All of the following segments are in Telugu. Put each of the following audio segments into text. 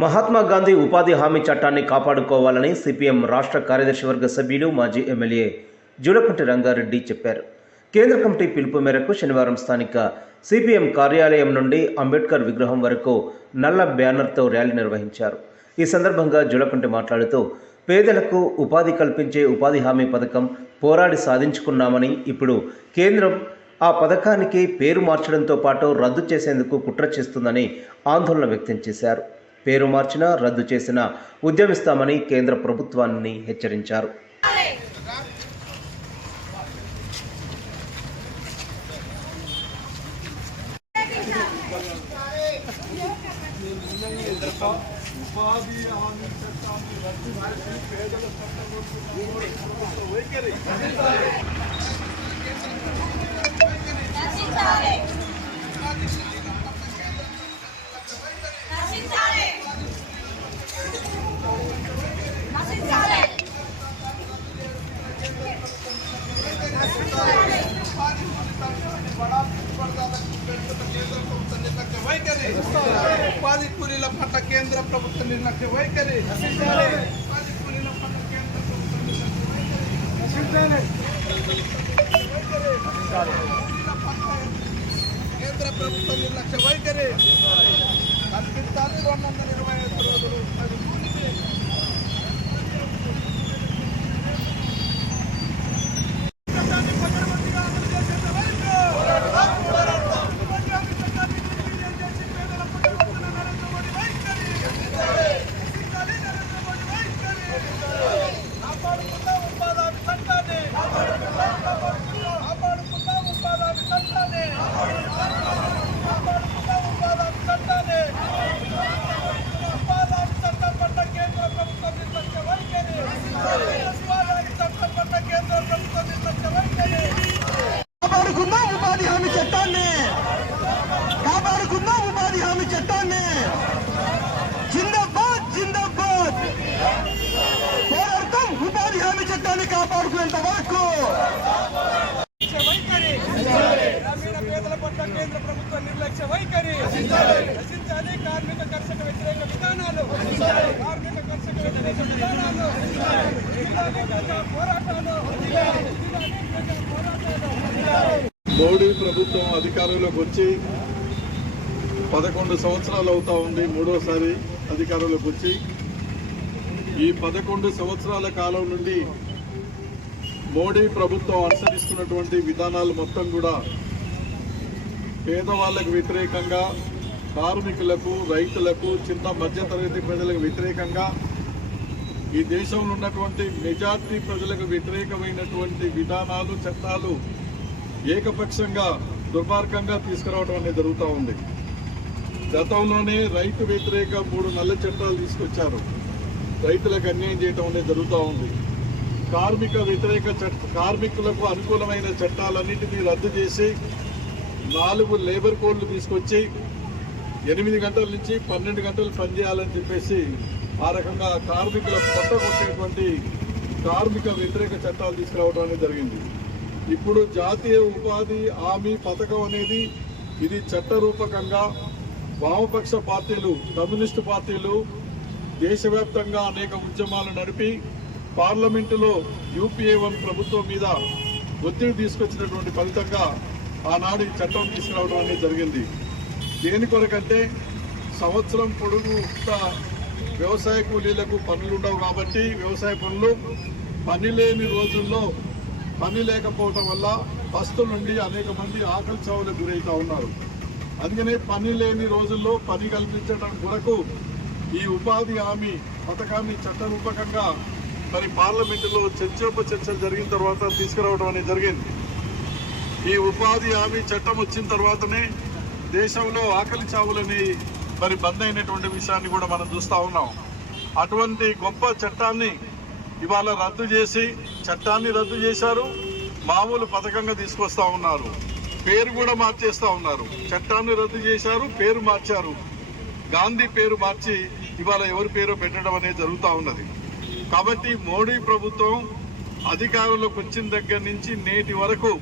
మహాత్మా గాంధీ ఉపాధి హామీ చట్టాన్ని కాపాడుకోవాలని సిపిఎం రాష్ట్ర కార్యదర్శి వర్గ సభ్యులు మాజీ ఎమ్మెల్యే జూలకంటి రంగారెడ్డి చెప్పారు. కేంద్ర కమిటీ పిలుపు మేరకు శనివారం స్థానిక సిపిఎం కార్యాలయం నుండి అంబేద్కర్ విగ్రహం వరకు నల్ల బ్యానర్తో ర్యాలీ నిర్వహించారు. ఈ సందర్భంగా జూలకంటి మాట్లాడుతూ పేదలకు ఉపాధి కల్పించే ఉపాధి హామీ పథకం పోరాడి సాధించుకున్నామని, ఇప్పుడు కేంద్రం ఆ పథకానికి పేరు మార్చడంతో పాటు రద్దు చేసేందుకు కుట్ర చేస్తుందని ఆందోళన వ్యక్తం చేశారు. పేరు మార్చినా రద్దు చేసినా ఉద్యమిస్తామని కేంద్ర ప్రభుత్వాన్ని హెచ్చరించారు. ఉపాధి కూలీల పట్ల కేంద్ర ప్రభుత్వం నిర్లక్ష్య వైఖరి. ఉపాధి కూలీల పట్ల కేంద్ర ప్రభుత్వం నిర్లక్ష్య వైఖరి కల్పించాలి. 225 రోజులు కాపాడుకునేంత వరకు గ్రామీణ పేదల పట్ల కేంద్ర ప్రభుత్వం నిర్లక్ష్య వైఖరి రచించాలి. కార్మిక కర్షక వ్యతిరేక విధానాలు, కార్మిక కర్షక వ్యతిరేక విధానాలు, పోరాటాలు. మోడీ ప్రభుత్వం అధికారంలోకి వచ్చి 11 సంవత్సరాలు అవుతా ఉంది. మూడోసారి అధికారంలోకి వచ్చి ఈ 11 సంవత్సరాల కాలం నుండి మోడీ ప్రభుత్వం అనుసరిస్తున్నటువంటి విధానాలు మొత్తం కూడా పేదవాళ్లకు వ్యతిరేకంగా, కార్మికులకు, రైతులకు, చిన్న మధ్యతరగతి ప్రజలకు వ్యతిరేకంగా, ఈ దేశంలో ఉన్నటువంటి మెజార్టీ ప్రజలకు వ్యతిరేకమైనటువంటి విధానాలు, చట్టాలు ఏకపక్షంగా దుర్మార్గంగా తీసుకురావడం అనేది జరుగుతూ ఉంది. గతంలోనే రైతు వ్యతిరేక 3 నల్ల చట్టాలు తీసుకొచ్చారు. రైతులకు అన్యాయం చేయడం అనేది జరుగుతూ ఉంది. కార్మిక వ్యతిరేక కార్మికులకు అనుకూలమైన చట్టాలన్నింటినీ రద్దు చేసి 4 లేబర్ కోడ్లు తీసుకొచ్చి 8 గంటల నుంచి 12 గంటలు పనిచేయాలని చెప్పేసి ఆ రకంగా కార్మికుల పొట్ట కొట్టేటువంటి కార్మిక వ్యతిరేక చట్టాలు తీసుకురావడం అనేది జరిగింది. ఇప్పుడు జాతీయ ఉపాధి హామీ పథకం అనేది ఇది చట్టరూపకంగా వామపక్ష పార్టీలు, కమ్యూనిస్టు పార్టీలు దేశవ్యాప్తంగా అనేక ఉద్యమాలు నడిపి పార్లమెంటులో UPA 1 ప్రభుత్వం మీద ఒత్తిడి తీసుకొచ్చినటువంటి ఫలితంగా ఆనాడు ఈ చట్టం తీసుకురావడం అనేది జరిగింది. దేని కొరకంటే సంవత్సరం పొడుగుతా వ్యవసాయ కూలీలకు పనులు ఉండవు కాబట్టి వ్యవసాయ పనులు పని లేని రోజుల్లో పని లేకపోవటం వల్ల పస్తుల నుండి అనేక మంది ఆకలి చావులకు గురవుతూ ఉన్నారు. అందుకనే పని లేని రోజుల్లో పని కల్పించడం కొరకు ఈ ఉపాధి హామీ పథకాన్ని చట్టరూపకంగా మరి పార్లమెంటులో చర్చోపచర్చలు జరిగిన తర్వాత తీసుకురావడం అనేది జరిగింది. ఈ ఉపాధి హామీ చట్టం వచ్చిన తర్వాతనే దేశంలో ఆకలి చావులని మరి బంద్ అయినటువంటి విషయాన్ని కూడా మనం చూస్తూ ఉన్నాం. అటువంటి గొప్ప చట్టాన్ని ఇవాళ రద్దు చేసి చట్టాన్ని రద్దు చేశారు, మామూలు పథకంగా తీసుకొస్తా ఉన్నారు, పేరు కూడా మార్చేస్తూ ఉన్నారు. చట్టాన్ని రద్దు చేశారు, పేరు మార్చారు, గాంధీ పేరు మార్చి ఇవాళ ఎవరి పేరు పెట్టడం అనేది జరుగుతూ ఉన్నది. కాబట్టి మోడీ ప్రభుత్వం అధికారంలోకి వచ్చిన దగ్గర నుంచి నేటి వరకు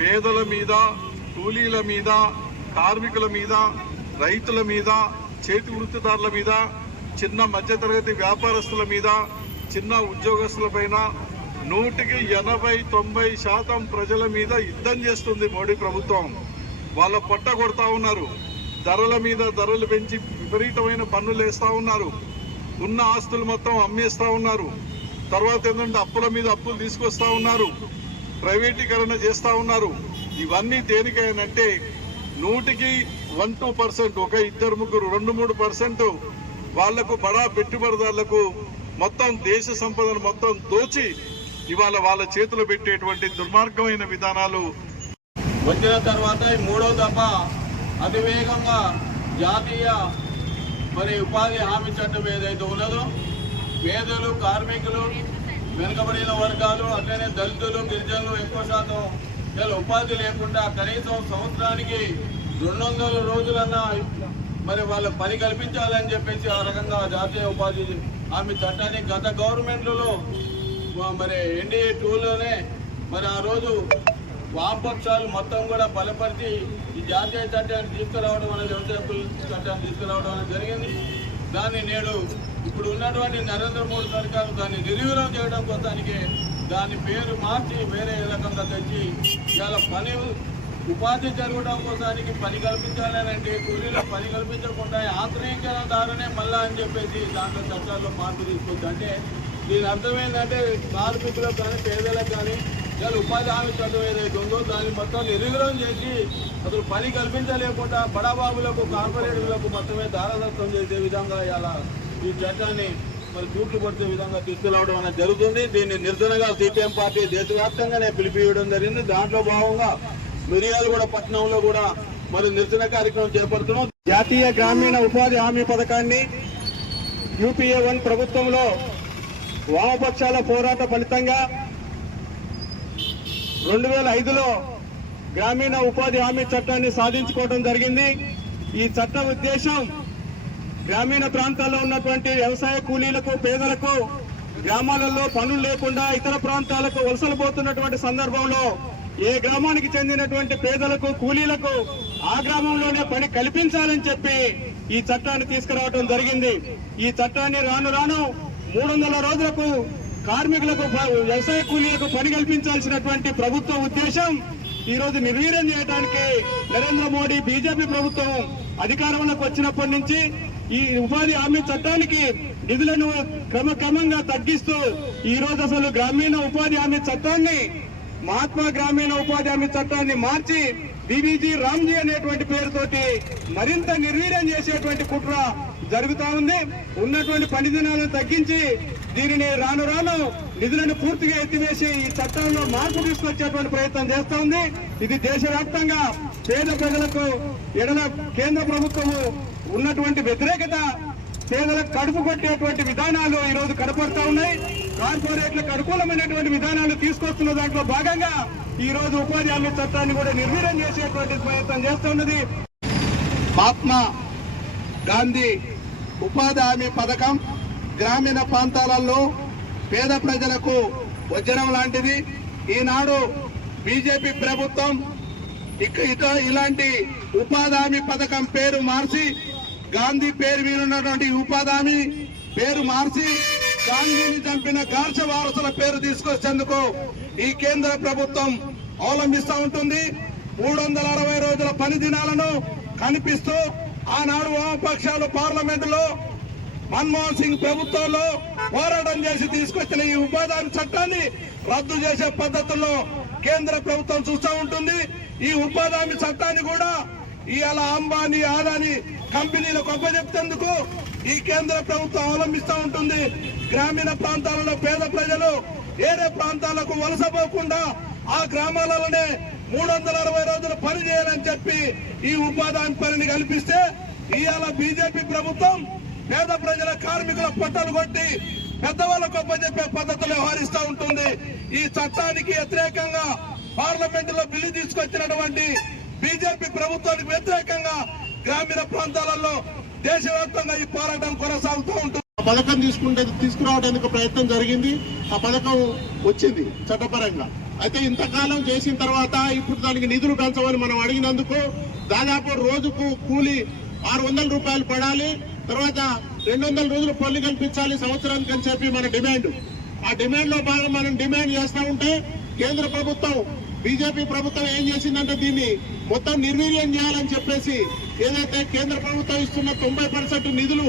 పేదల మీద, కూలీల మీద, కార్మికుల మీద, రైతుల మీద, చేతి వృత్తిదారుల మీద, చిన్న మధ్యతరగతి వ్యాపారస్తుల మీద, చిన్న ఉద్యోగస్తులపైన 180-90% ప్రజల మీద యుద్ధం చేస్తుంది మోడీ ప్రభుత్వం. వాళ్ళ పొట్ట కొడతా ఉన్నారు. ధరల మీద ధరలు పెంచి విపరీతమైన పన్నులు వేస్తూ ఉన్నారు. ఉన్న ఆస్తులు మొత్తం అమ్మేస్తూ ఉన్నారు. తర్వాత ఏంటంటే అప్పుల మీద అప్పులు తీసుకొస్తా ఉన్నారు. ప్రైవేటీకరణ చేస్తూ ఉన్నారు. ఇవన్నీ దేనికైనంటే 100-1-2%, ఒక 2-3% వాళ్లకు బడా పెట్టుబడిదారులకు మొత్తం దేశ సంపదను మొత్తం దోచి ఇవాళ వాళ్ళ చేతులు పెట్టేటువంటి దుర్మార్గమైన విధానాలు వచ్చిన తర్వాత మూడో దఫ అతివేగంగా జాతీయ ఉపాధి హామీ చట్టం ఏదైతే ఉన్నదో పేదలు, కార్మికులు, వెనుకబడిన వర్గాలు, అట్లనే దళితులు, గిరిజనులు ఎక్కువ శాతం ఉపాధి లేకుండా కనీసం సంవత్సరానికి 200 రోజులన్నా వాళ్ళ పని కల్పించాలని చెప్పేసి ఆ రకంగా జాతీయ ఉపాధి హామీ చట్టాన్ని గత గవర్నమెంట్లలో ఎన్డీఏ 2లోనే ఆ రోజు వామపక్షాలు మొత్తం కూడా బలపరిచి ఈ జాతీయ చట్టాన్ని తీసుకురావడం అనేది, వ్యవసాయ చట్టాన్ని తీసుకురావడం అనేది జరిగింది. దాన్ని నేడు ఇప్పుడు ఉన్నటువంటి నరేంద్ర మోడీ సర్కారు దాన్ని నిర్వీర్యం చేయడం కోసానికి దాని పేరు మార్చి వేరే రకంగా తెచ్చి ఇవాళ పని ఉపాధి జరగడం కోసానికి పని కల్పించాలనంటే కూలీలో పని కల్పించకుండా ఆంతరీకరణ ద్వారానే మళ్ళా అని చెప్పేసి దాంట్లో చట్టాల్లో మార్పు తీసుకొచ్చి, అంటే దీని అర్థం ఏంటంటే కార్మికులకు కానీ పేదలకు కానీ ఇవాళ ఉపాధి హామీ చట్టం ఏదైతే ఉందో దాన్ని మొత్తం నిర్వీర్యం చేసి అసలు పని కల్పించలేకుండా బడాబాబులకు, కార్పొరేటర్లకు మొత్తమే దారదత్తం చేసే విధంగా ఇలా ఈ చట్టాన్ని చూట్లు పడితే విధంగా తీసుకురావడం అనేది జరుగుతుంది. దీన్ని నిరసనగా సిపిఎం పార్టీ దేశవ్యాప్తంగానే పిలిపివ్వడం జరిగింది. దాంట్లో భాగంగా మిర్యాలగూడ పట్టణంలో కూడా నిరసన కార్యక్రమం చేపడుతున్నాం. జాతీయ గ్రామీణ ఉపాధి హామీ పథకాన్ని యూపీఏ 1 ప్రభుత్వంలో వామపక్షాల పోరాట ఫలితంగా 2005లో గ్రామీణ ఉపాధి హామీ చట్టాన్ని సాధించుకోవడం జరిగింది. ఈ చట్ట ఉద్దేశం గ్రామీణ ప్రాంతాల్లో ఉన్నటువంటి వ్యవసాయ కూలీలకు, పేదలకు గ్రామాలలో పనులు లేకుండా ఇతర ప్రాంతాలకు వలసలు పోతున్నటువంటి సందర్భంలో ఏ గ్రామానికి చెందినటువంటి పేదలకు, కూలీలకు ఆ గ్రామంలోనే పని కల్పించాలని చెప్పి ఈ చట్టాన్ని తీసుకురావడం జరిగింది. ఈ చట్టాన్ని రాను రాను 300 రోజులకు కార్మికులకు, వ్యవసాయ కూలీలకు పని కల్పించాల్సినటువంటి ప్రభుత్వ ఉద్దేశం ఈ రోజు నిర్వీర్యం చేయడానికి నరేంద్ర మోడీ బీజేపీ ప్రభుత్వం అధికారంలోకి వచ్చినప్పటి నుంచి ఈ ఉపాధి హామీ చట్టానికి నిధులను క్రమక్రమంగా తగ్గిస్తూ ఈ రోజు అసలు గ్రామీణ ఉపాధి హామీ చట్టాన్ని, మహాత్మా గ్రామీణ ఉపాధి హామీ చట్టాన్ని మార్చి బీబీజీ రామ్జీ అనేటువంటి పేరుతోటి మరింత నిర్వీర్యం చేసేటువంటి కుట్ర జరుగుతా ఉంది. ఉన్నటువంటి పని దినాలను తగ్గించి దీనిని రాను రాను నిధులను పూర్తిగా ఎత్తివేసి ఈ చట్టంలో మార్పు తీసుకొచ్చేటువంటి ప్రయత్నం చేస్తా ఉంది. ఇది దేశవ్యాప్తంగా పేద ప్రజలకు ఎడల కేంద్ర ప్రభుత్వము ఉన్నటువంటి వ్యతిరేకత, పేదలకు కడుపు కొట్టేటువంటి విధానాలు ఈ రోజు కనపడతా ఉన్నాయి. కార్పొరేట్లకు అనుకూలమైనటువంటి విధానాలు తీసుకొస్తున్న దాంట్లో భాగంగా ఈ రోజు ఉపాధి హామీ చట్టాన్ని కూడా నిర్వీర్యం చేసేటువంటి ప్రయత్నం చేస్తున్నది. మహాత్మా గాంధీ ఉపాధి హామీ పథకం గ్రామీణ ప్రాంతాలలో పేద ప్రజలకు వజ్రం లాంటిది. ఈనాడు బీజేపీ ప్రభుత్వం ఇలాంటి ఉపాధి హామీ పథకం పేరు మార్చి, గాంధీ పేరు మీద ఉన్నటువంటి ఉపాధి హామీ పేరు మార్చి గాంధీని చంపిన గార్ష వారసుల పేరు తీసుకొచ్చేందుకు ఈ కేంద్ర ప్రభుత్వం అవలంబిస్తూ ఉంటుంది. 360 రోజుల పని దినాలను కనిపిస్తూ ఆనాడు వామపక్షాలు పార్లమెంటులో మన్మోహన్ సింగ్ ప్రభుత్వంలో పోరాటం చేసి తీసుకొచ్చిన ఈ ఉపాధి హామీ చట్టాన్ని రద్దు చేసే పద్ధతుల్లో కేంద్ర ప్రభుత్వం చూస్తూ ఉంటుంది. ఈ ఉపాధి హామీ చట్టాన్ని కూడా ఇవాళ అంబానీ, ఆదాని కంపెనీలకు అప్పచెప్పేందుకు ఈ కేంద్ర ప్రభుత్వం అవలంబిస్తూ ఉంటుంది. గ్రామీణ ప్రాంతాలలో పేద ప్రజలు వేరే ప్రాంతాలకు వలసపోకుండా ఆ గ్రామాలలోనే 360 రోజులు పని చేయాలని చెప్పి ఈ ఉపాధి హామీ పనిని కల్పిస్తే ఇవాళ బీజేపీ ప్రభుత్వం పేద ప్రజల, కార్మికుల పొట్టలు కొట్టి పెద్దవాళ్ళకు అప్పచెప్పే పద్ధతులు వ్యవహరిస్తూ ఉంటుంది. ఈ చట్టానికి వ్యతిరేకంగా పార్లమెంటులో బిల్లు తీసుకొచ్చినటువంటి బీజేపీ ప్రభుత్వానికి వ్యతిరేకంగా గ్రామీణ ప్రాంతాలలో దేశవ్యాప్తంగా ఈ పోరాటం కొనసాగుతూ ఉంటుంది. ఆ పథకం తీసుకురావడానికి ప్రయత్నం జరిగింది. ఆ పథకం వచ్చింది చట్టపరంగా. అయితే ఇంతకాలం చేసిన తర్వాత ఇప్పుడు దానికి నిధులు పెంచమని మనం అడిగినందుకు దాదాపు రోజుకు కూలి 600 రూపాయలు పడాలి, తర్వాత 200 రోజులు పనులు కల్పించాలి సంవత్సరానికి అని చెప్పి మన డిమాండ్. ఆ డిమాండ్ లో భాగంగా మనం డిమాండ్ చేస్తా ఉంటే కేంద్ర ప్రభుత్వం బీజేపీ ప్రభుత్వం ఏం చేసిందంటే దీన్ని మొత్తం నిర్వీర్యం చేయాలని చెప్పేసి ఏదైతే కేంద్ర ప్రభుత్వం ఇస్తున్న 90% నిధులు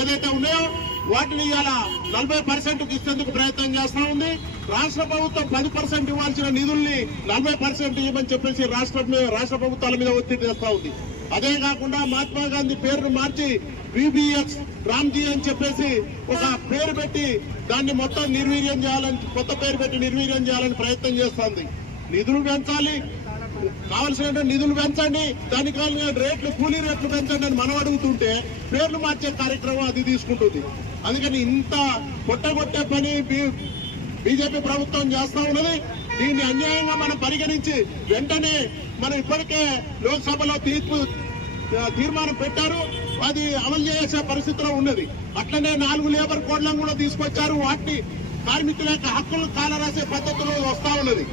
ఏదైతే ఉన్నాయో వాటిని ఇవాళ 40% ఇచ్చేందుకు ప్రయత్నం చేస్తా ఉంది. రాష్ట్ర ప్రభుత్వం 10% ఇవ్వాల్సిన నిధుల్ని 40% ఇవ్వమని చెప్పేసి రాష్ట్ర ప్రభుత్వాల మీద ఒత్తిడి తెస్తా ఉంది. అదే కాకుండా మహాత్మా గాంధీ పేరును మార్చి VBX రామ్జీ అని చెప్పేసి ఒక పేరు పెట్టి దాన్ని మొత్తం నిర్వీర్యం చేయాలని, కొత్త పేరు పెట్టి నిర్వీర్యం చేయాలని ప్రయత్నం చేస్తోంది. నిధులు పెంచాలి, కావలసిన నిధులు పెంచండి, దానికి కావాల్సిన రేట్లు, కూలీ రేట్లు పెంచండి అని మనం అడుగుతుంటే పేర్లు మార్చే కార్యక్రమం అది తీసుకుంటుంది. అందుకని ఇంత కొట్టగొట్టే పని బీజేపీ ప్రభుత్వం చేస్తా ఉన్నది. దీన్ని అన్యాయంగా మనం పరిగణించి వెంటనే మనం ఇప్పటికే లోక్సభలో తీర్మానం పెట్టారు, అది అమలు చేసే పరిస్థితిలో ఉన్నది. అట్లనే 4 లేబర్ కోడ్లను కూడా తీసుకొచ్చారు, వాటిని కార్మికుల యొక్క హక్కులను కాలరాసే పద్ధతిలో వస్తా ఉన్నది.